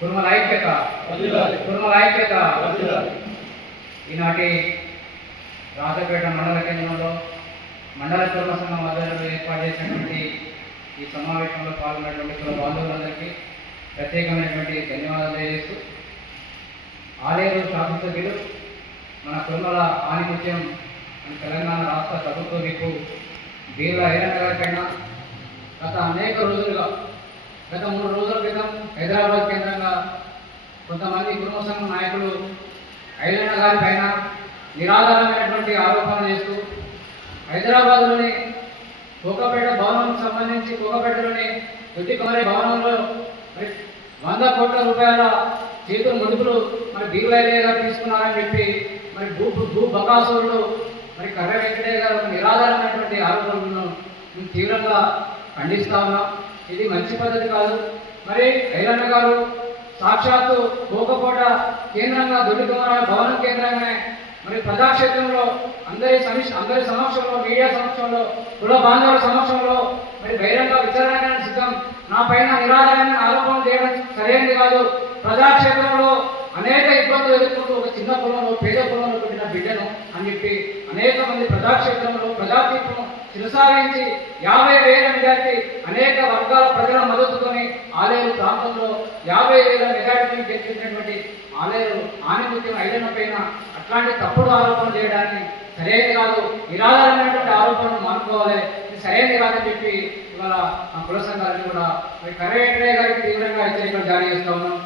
కుర్మల ఐక్యత, కుర్మల ఐక్యత. ఈనాటి రాజపేట మండల కేంద్రంలో మండల కుర్మ సంఘం ఆధ్వర్యంలో ఏర్పాటు చేసినటువంటి ఈ సమావేశంలో పాల్గొన్నటువంటి కుల బాంధవులందరికీ ప్రత్యేకమైనటువంటి ధన్యవాదాలు తెలియజేస్తూ, ఆలేరు శాసనసభ్యులు మన కుర్మల ఆనిముత్యం మన తెలంగాణ రాష్ట్ర ప్రభుత్వ విప్పు బీర్ల ఐరన్న గారి పైన గత అనేక రోజులుగా, గత 3 రోజుల క్రితం హైదరాబాద్ కేంద్రంగా కొంతమంది కుర్మ సంఘం నాయకులు ఐరన్న గారి పైన నిరాధారమైనటువంటి ఆరోపణలు చేస్తూ హైదరాబాద్లోని కోకపేట భవనానికి సంబంధించి కోకపేటలోని దొడ్డి కుమారి భవనంలో మరి 100 కోట్ల రూపాయల చేతులు ముడుపులు మరి బీర్లయ్య గారు తీసుకున్నారని చెప్పి మరి భూ బకాసురులు మరి కర్ర వెంకటయ్య గారు నిరాధారమైనటువంటి ఆరోపణలను మేము తీవ్రంగా ఖండిస్తా ఉన్నాం. ఇది మంచి పద్ధతి కాదు. మరి ఐలన్న గారు సాక్షాత్తు కోకపోట కేంద్రంగా దొడ్డి కుమార భవనం కేంద్రంగానే మరి ప్రజాక్షేత్రంలో అందరి సమక్షంలో, మీడియా సమక్షంలో, కుల బాంధవుల సమక్షంలో మరి బహిరంగ విచారణ సిద్ధం. నా పైన నిరాధారమైన ఆరోపణలు చేయడం సరైనది కాదు. ప్రజాక్షేత్రంలో అనేక ఇబ్బందులు ఎదుర్కొంటూ ఒక చిన్న కులంలో, పేద కులంలో పుట్టిన బిడ్డను అని చెప్పి అనేక మంది ప్రజాక్షేత్రంలో ప్రజాతీర్పును కొనసాగించి 50,000 మెజార్టీ అనేక వర్గాల ప్రజల మద్దతుతోని ఆలేరు ప్రాంతంలో 50,000 మెజార్టీని గెలిపించినటువంటి ఆలేరు ఆనిముత్యం ఐలన్న పైన అట్లాంటి తప్పుడు ఆరోపణలు చేయడానికి సరైనది కాదు. నిరాధారమైనటువంటి ఆరోపణలు మానుకోవాలి. ఇది సరైనది కాదని చెప్పి ఇవాళ మా కుల సంఘాలను కూడా మరి కర్ర వెంకటయ్య గారికి తీవ్రంగా హెచ్చరికలు జారీ చేస్తూ ఉన్నాం.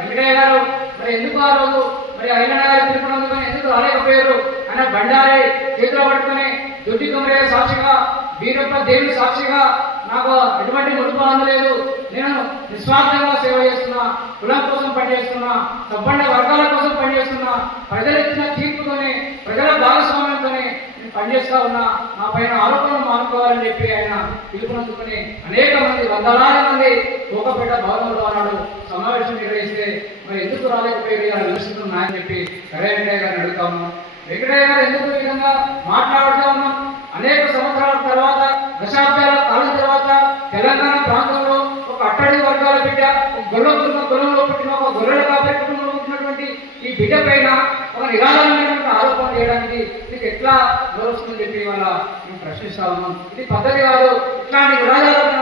వెంకటయ్య గారు మరి ఎందుకు ఆ రోజు మరి ఐలన్న గారి పిలుపునందుకని ఎందుకు రాలేకపోయారు? ఆయన బండారి చేతిలో పట్టుకుని దొడ్డి కుమరయ్య సాక్షిగా, బీరప్ప దేవుని సాక్షిగా నాకు ఎటువంటి ముడుపు అందలేదు, నేను నిస్వార్థంగా సేవ చేస్తున్నా, కులం కోసం పనిచేస్తున్నా, సబ్బండ వర్గాల కోసం పనిచేస్తున్నా, ప్రజలు ఇచ్చిన తీర్పుతోనే, ప్రజల భాగస్వామ్యంతోనే నేను పనిచేస్తా ఉన్నా, నా పైన ఆరోపణలు మానుకోవాలని చెప్పి ఆయన పిలుపునందుకుని అనేక మంది, వందలాది మంది కోకపేట భవనంలో అన్నాడు సమావేశం నిర్వహిస్తే మరి ఎందుకు రాలేకపోయారు ఇలా విమర్శిస్తున్నాయని చెప్పి కర్ర వెంకటయ్య గారిని అడుగుతా ఉన్నాం. వెంకటయ్య గారు ఎందుకు ఈ విధంగా మాట్లాడుతూ ఉన్నాం? అనేక సంవత్సరాల తర్వాత, దశాబ్దాల కాలం తర్వాత తెలంగాణ ప్రాంతంలో ఒక అట్టడి వర్గాల బిడ్డ, ఒక కులంలో పుట్టిన ఒక గొర్రెల కాపరి కుటుంబంలో పుట్టినటువంటి ఈ బిడ్డ పైన ఒక నిరాధారమైనటువంటి ఆరోపణ చేయడానికి మీకు ఎట్లా గౌరవస్తుందని చెప్పి ఇవాళ మేము ప్రశ్నిస్తా ఉన్నాం. ఇది పద్ధతి కాదు. ఇట్లాంటి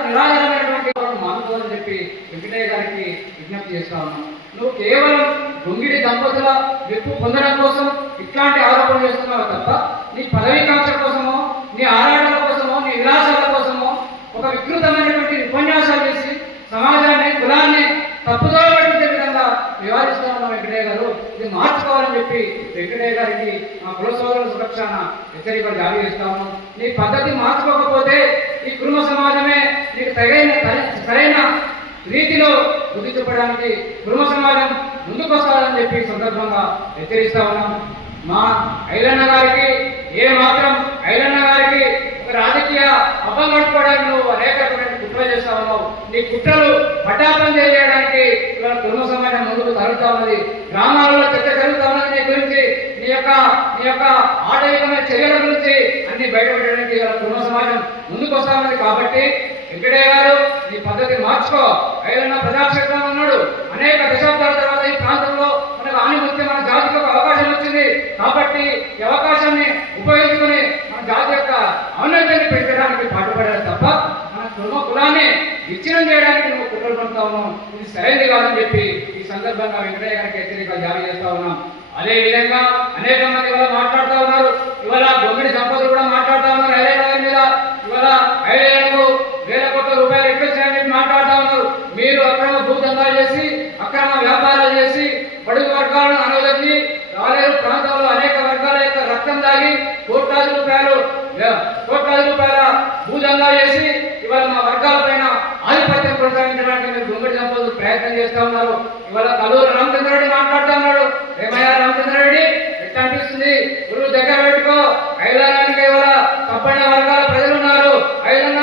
నిరాధారమైనటువంటి మానుకోవాలని చెప్పి వెంకటయ్య గారికి విజ్ఞప్తి చేస్తా ఉన్నాం. నువ్వు కేవలం దొంగిడి దంపతుల మెప్పు పొందడం కోసం ఇట్లాంటి ఆరోపణలు చేస్తున్నావు తప్ప నీ పదవీకాంక్ష కోసమో, నీ ఆరాటల కోసమో, నీ విలాసాల కోసమో ఒక వికృతమైనటువంటి ఉపన్యాసాలు చేసి సమాజాన్ని, కులాన్ని తప్పుదో పట్టించే విధంగా వ్యవహరిస్తూ ఉన్నాం వెంకటయ్య గారు. ఇది మార్చుకోవాలని చెప్పి వెంకటయ్య గారికి మా కుల సోదరుల సురక్షణ హెచ్చరికలు జారీ చేస్తా ఉన్నాం. నీ పద్ధతి మార్చుకోకపోతే ఈ కుటుంబ సమాజమే నీకు సరైన రీతిలో బుద్ధి చెప్పడానికి కుటుంబ సమాజం ముందుకొస్తారని చెప్పి సందర్భంగా హెచ్చరిస్తా ఉన్నాం. మా ఐలన్న గారికి ఐలన్న గారికి ఒక రాజకీయ అబ్బం గడుపుకోవడానికి నువ్వు అనేక రకమైన కుట్రలు చేస్తా ఉన్నావు. నీ కుట్రలు పటాపం చేయడానికి ఇవాళ కుటుంబ సమాజం ముందుకు తరుగుతా ఉన్నది. గ్రామాలలో చర్చ జరుగుతా ఉన్నది నీ గురించి, నీ యొక్క ఆటవికమైన చర్యల గురించి అన్ని బయటపెట్టడానికి ఇవాళ కుటుంబ సమాజం ముందుకు వస్తా ఉన్నది. కాబట్టి వెంకటయ్య గారు నీ పద్ధతి మార్చుకో. ఐలన్న ప్రజాక్షేత్రంలో ఉన్నాడు. అనేక దశాబ్దాల తర్వాత ఈ ప్రాంతంలో మనకు ఆనిముత్యం, మన జాతికి ఒక అవకాశం వచ్చింది. కాబట్టి ఈ అవకాశాన్ని ఉపయోగించుకుని మన జాతి యొక్క ఔన్నత్యాన్ని పెంచడానికి పాటుపడాలి తప్ప మన కులాన్ని విచ్ఛిన్నం చేయడానికి నువ్వు కుట్రలు పడుతా ఉన్నావు. ఇది సరైనది కాదని చెప్పి ఈ సందర్భంగా వెంకటయ్య గారికి హెచ్చరికలు జారీ చేస్తా ఉన్నాం. అదే విధంగా అనేక మంది ఇవాళ మాట్లాడుతూ ఉన్నారు. ఇవాళ దొంగిడి సంపదలు కూడా మాట్లాడుతూ ఉన్నారు. ఐలయ్య గారి మీద ఇవాళ ఐలయ్యకు 1,000 కోట్ల రూపాయలు ఎక్కించారని చెప్పి మాట్లాడుతూ ఉన్నారు. మీరు అక్రమ భూదందాలు చేసి, అక్రమ వ్యాపారాలు చేసి, బడుగు వర్గాలను అనవదొక్కి ఆలేరు ప్రాంతంలో అనేక వర్గాల యొక్క రక్తం దాగి కోట్లాది రూపాయల భూదందాలు చేసి ఇవాళ మా వర్గాల పైన ఆధిపత్యం కొనసాగించడానికి మీరు దొంగడి సంపదలు ప్రయత్నం చేస్తూ ఉన్నారు. ఇవాళ కల్లూరు రామచంద్రారెడ్డి మాట్లాడుతూ ఉన్నాడు. ఏమయ్యా రామచంద్రారెడ్డి, ఎట్లా అనిపిస్తుంది? గురువు దగ్గర పెట్టుకో. ఐలన్నకి ఇవాళ సబ్బండ వర్గాల ప్రజలు ఉన్నారు. ఐలన్న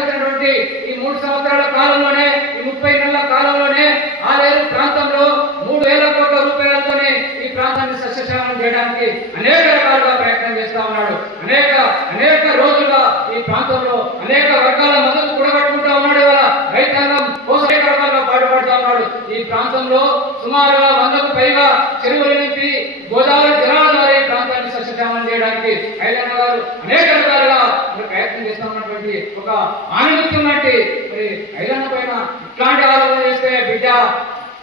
వచ్చినటువంటి ఈ 3 సంవత్సరాల కాలంలోనే, ఈ 30 నెలల కాలంలోనే ఆలేరు ప్రాంతంలో 3,000 కోట్ల రూపాయలతోనే ఈ ప్రాంతాన్ని సస్యశ్యామలం చేయడానికి అనేక రకాలుగా ప్రయత్నం చేస్తా ఉన్నాడు. అనేక రోజులుగా ఈ ప్రాంతంలో అనేక వర్గాల మద్దతు కూడగట్టుకుంటా ఉన్నాడు. ఇవాళ రైతాంగం కోసం అనేక రకాలుగా పాటుపడుతూ ఉన్నాడు. ఈ ప్రాంతంలో సుమారుగా 100కు పైగా చెరువులు నింపి గోదావరి జలాల ద్వారా ఈ ప్రాంతాన్ని సస్యశ్యామలం చేయడానికి ఐలన్న గారు అనేక రకాలుగా ప్రయత్నం చేస్తున్నటువంటి ఒక ఆనుమత్యం లాంటి మరి ఐలన్న పైన ఇట్లాంటి ఆలోచన చేస్తే బిడ్డ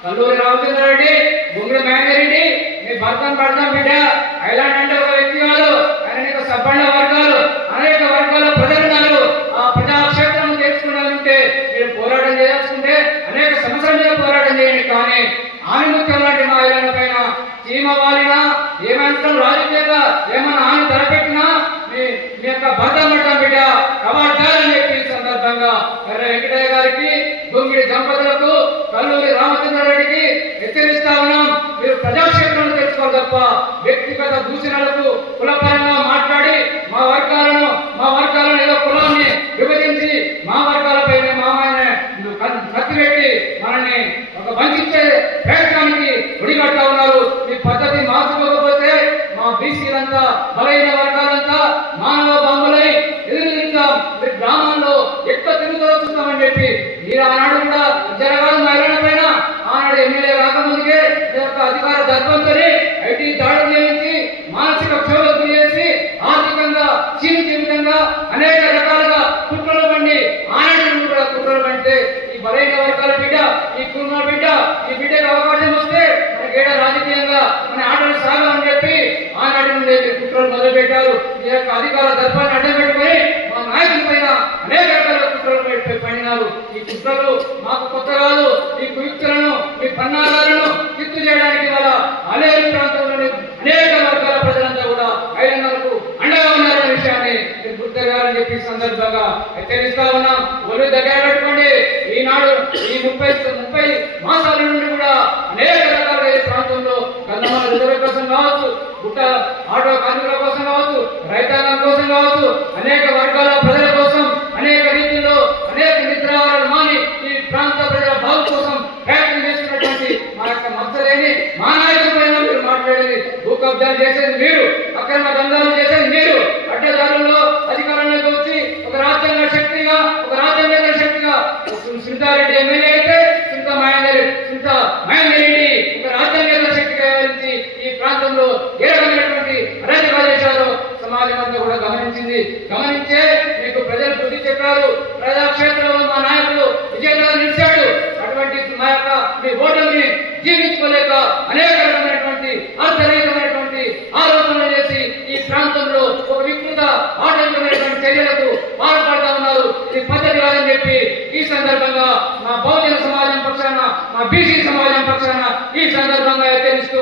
కల్లూరి రామచంద్రారెడ్డి, గుంగుడి మహేందర్రెడ్డి మీ భర్తను పడతాం బిడ్డ. ఐలాండ్ అంటే ఒక వ్యక్తి కాదు, అనేక సబ్బండ వర్గాలు, అనేక వర్గాల ప్రజలు ఆ ప్రజాక్షేత్రం తెలుసుకున్నారంటే మీరు పోరాటం చేయాల్సుకుంటే అనేక సమస్యల మీద పోరాటం చేయండి. కానీ ఆనుమత్యం లాంటి మా ఐలాండ్ పైన చీమ వాలినా ఏమంటాం రాజకీయంగా ఏమన్నా ఆమె తలపెట్టినా మీ యొక్క భర్త పడతాం బిడ్డ కవాడ్డాలని చెప్పి సందర్భంగా ఎర్ర వెంకటయ్య గారికి, గుంగిడి దంపతులకు, కల్లూరి రామచంద్రారెడ్డికి హెచ్చరిస్తా ఉన్నాం. మీరు ప్రజాక్షేత్రంలో తెచ్చుకోవాలి తప్ప వ్యక్తిగత దూషణలకు కులపరంగా మాట్లాడి మా వర్గాలను ఏదో కులాన్ని విభజించి మా వర్గాలపైన మామయ్యనే కత్తి పెట్టి మనల్ని ఒక వంచే ప్రయత్నానికి ఒడిగట్టా ఉన్నారు. మీ పద్ధతి మార్చుకోకపోతే మా బీసీలంతా బలైన వర్గాలంతా మానవ బాంబులై ఎదురుతాం. మీరు గ్రామాల్లో ఎక్కువ తిరుగుతూ చూస్తామని చెప్పి మీరు ఆనాడు కూడా జరగాలి మహిళల పైన ఆనాడు ఎమ్మెల్యే రాకముందుకే అధికార దర్పంతో ఐటీ దాడులు చేయించి మానసిక క్షోభకు చేసి ఆర్థికంగా క్షీణించే విధంగా అనేక రకాలుగా కుట్రలు పండి ఆనాడు కూడా కుట్రలు పండితే ఈ బలైన వర్గాల బిడ్డ, ఈ కుటుంబ బిడ్డ, ఈ బిడ్డకు అవకాశం వస్తే మనకి ఏడా రాజకీయంగా మన ఆటలు సాగమని చెప్పి ఆనాటి నుండి కుట్రలు మొదలుపెట్టారు. ఈ యొక్క అధికార దర్పాన్ని అడ్డం పెట్టుకొని మా నాయకుల పైన అనేక రకాల కుట్రలు పండినారు. ఈ కుట్రలు మాకు కొత్త కాదు. ఈ కుయుక్తులను, ఈ పన్నాగాలను చిత్తు చేయడానికి వాళ్ళ అలేరు ప్రాంతంలోని అనేక వర్గాల ప్రజలంతా కూడా ఐలన్నలకు అండగా ఉన్నారనే విషయాన్ని మీరు గుర్తెరగాలని చెప్పి సందర్భంగా హెచ్చరిస్తా ఉన్నాం. ఒళ్ళు దగ్గర పెట్టుకోండి. ఈనాడు ఈ 30 మాసాల నుండి కూడా అనేక రకాల ఈ ప్రాంతంలో కన్నమల రిజర్వ్ కోసం కావచ్చు, గుట్ట ఆటో కార్మికుల కోసం కావచ్చు, రైతాంగం కోసం కావచ్చు, అనేక వర్గాల ప్రజల కోసం అనేక రీతిలో అనేక నిద్రావరాలు మాని ఈ ప్రాంత ప్రజల బాగు కోసం ప్రయత్నం చేస్తున్నటువంటి మా యొక్క మచ్చలేని మా నాయకుల పైన మీరు మాట్లాడేది, భూ కబ్జాలు చేసేది మీరు, అక్రమ దందాలు చేసేది మీరు, అడ్డదారుల్లో అధికారంలోకి వచ్చి ఒక రాజ్యాంగ శక్తిగా, ఒక రాజ్యాంగేతర శక్తిగా సునీతారెడ్డి ఎమ్మెల్యే అయితే సునీత మహేందర్రెడ్డి ఒక రాజ్యాంగేతర శక్తిగా వ్యవహరించి ఈ ప్రాంతంలో ఏ రకమైనటువంటి అరాచకాలు చేశారో సమాజం అంతా కూడా గమనించే మీకు ప్రజలు బుద్ధి చెప్పారు. ప్రజాక్షేత్రంలో మా నాయకుడు విజయంగా నిలిచాడు. అటువంటి మా యొక్క మీ ఓటమిని జీవించుకోలేక అనేక రకమైనటువంటి అర్థరహితమైనటువంటి ఆరోపణలు చేసి ఈ ప్రాంతంలో ఒక వికృత ఆటంకమైనటువంటి చర్యలకు పాల్పడతా ఉన్నారు. ఇది పద్ధతి కాదని చెప్పి ఈ సందర్భంగా మా బహుజన సమాజం పక్షాన, మా బీసీ సమాజం పక్షాన ఈ సందర్భంగా హెచ్చరిస్తూ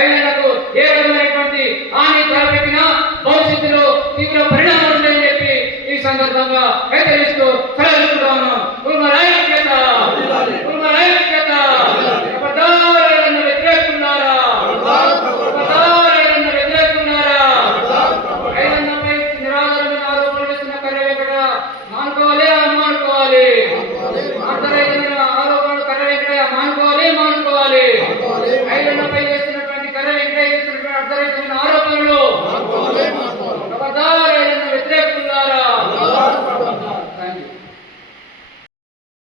ఐలన్నకు ఏ రకమైనటువంటి హాని తలపెట్టినా భవిష్యత్తులో తీవ్ర పరిణామాలు ఉంటాయని చెప్పి ఈ సందర్భంగా హెచ్చరిస్తూ సెలవు ఉన్నాం.